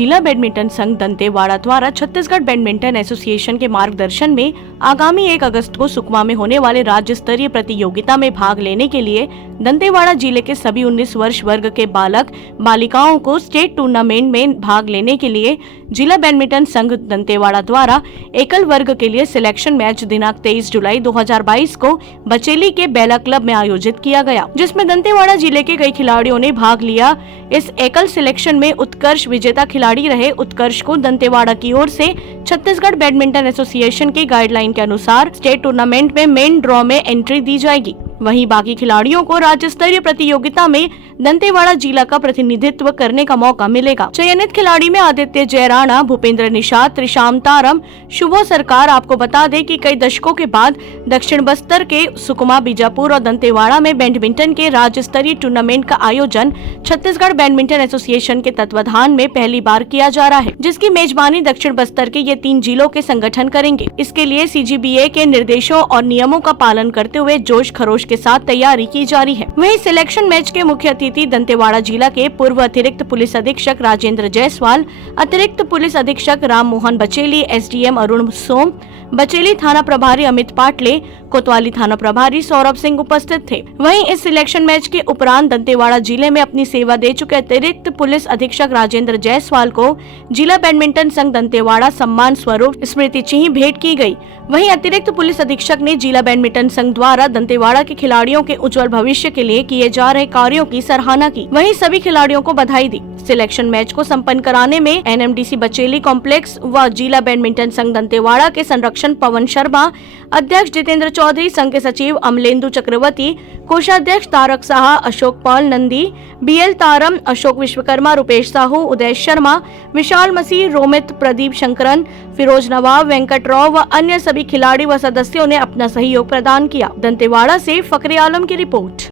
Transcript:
जिला बैडमिंटन संघ दंतेवाड़ा द्वारा छत्तीसगढ़ बैडमिंटन एसोसिएशन के मार्गदर्शन में आगामी 1 अगस्त को सुकमा में होने वाले राज्य स्तरीय प्रतियोगिता में भाग लेने के लिए दंतेवाड़ा जिले के सभी 19 वर्ष वर्ग के बालक बालिकाओं को स्टेट टूर्नामेंट में भाग लेने के लिए जिला बैडमिंटन संघ दंतेवाड़ा द्वारा एकल वर्ग के लिए सिलेक्शन मैच दिनांक 23 जुलाई 2022 को बचेली के बेला क्लब में आयोजित किया गया, जिसमें दंतेवाड़ा जिले के कई खिलाड़ियों ने भाग लिया। इस एकल सिलेक्शन में उत्कर्ष विजेता खिलाड़ी रहे उत्कर्ष को दंतेवाड़ा की ओर से छत्तीसगढ़ बैडमिंटन एसोसिएशन के गाइडलाइन के अनुसार स्टेट टूर्नामेंट में मेन ड्रॉ में एंट्री दी जाएगी। वहीं बाकी खिलाड़ियों को राज्य स्तरीय प्रतियोगिता में दंतेवाड़ा जिला का प्रतिनिधित्व करने का मौका मिलेगा। चयनित खिलाड़ी में आदित्य जयराणा, भूपेंद्र निषाद, त्रिशाम तारम, शुभो सरकार। आपको बता दें कि कई दशकों के बाद दक्षिण बस्तर के सुकमा, बीजापुर और दंतेवाड़ा में बैडमिंटन के राज्य स्तरीय टूर्नामेंट का आयोजन छत्तीसगढ़ बैडमिंटन एसोसिएशन के तत्वाधान में पहली बार किया जा रहा है, जिसकी मेजबानी दक्षिण बस्तर के ये 3 जिलों के संगठन करेंगे। इसके लिए CGBA के निर्देशों और नियमों का पालन करते हुए जोश खरोश के साथ तैयारी की जा रही है। वहीं सिलेक्शन मैच के मुख्य अतिथि दंतेवाड़ा जिला के पूर्व अतिरिक्त पुलिस अधीक्षक राजेंद्र जायसवाल, अतिरिक्त पुलिस अधीक्षक राम मोहन बचेली, SDM अरुण सोम, बचेली थाना प्रभारी अमित पाटले, कोतवाली थाना प्रभारी सौरभ सिंह उपस्थित थे। वहीं इस सिलेक्शन मैच के उपरांत दंतेवाड़ा जिले में अपनी सेवा दे चुके अतिरिक्त पुलिस अधीक्षक राजेंद्र जायसवाल को जिला बैडमिंटन संघ दंतेवाड़ा सम्मान स्वरूप स्मृति चिन्ह भेंट की गई। वहीं अतिरिक्त पुलिस अधीक्षक ने जिला बैडमिंटन संघ द्वारा दंतेवाड़ा के खिलाड़ियों के उज्जवल भविष्य के लिए किए जा रहे कार्यों की सराहना की। वहीं सभी खिलाड़ियों को बधाई दी। सिलेक्शन मैच को संपन्न कराने में NMDC बचेली कॉम्प्लेक्स व जिला बैडमिंटन संघ दंतेवाड़ा के संरक्षण पवन शर्मा, अध्यक्ष जितेंद्र चौधरी, संघ के सचिव अमलेंदु चक्रवर्ती, कोषाध्यक्ष तारक साहा, अशोक पॉल नंदी, BL तारम, अशोक विश्वकर्मा, रुपेश साहू, उदय शर्मा, विशाल मसीह, रोमित, प्रदीप शंकरन, फिरोज नवाब, वेंकट राव व अन्य सभी खिलाड़ी व सदस्यों ने अपना सहयोग प्रदान किया। दंतेवाड़ा से फकरे आलम की रिपोर्ट।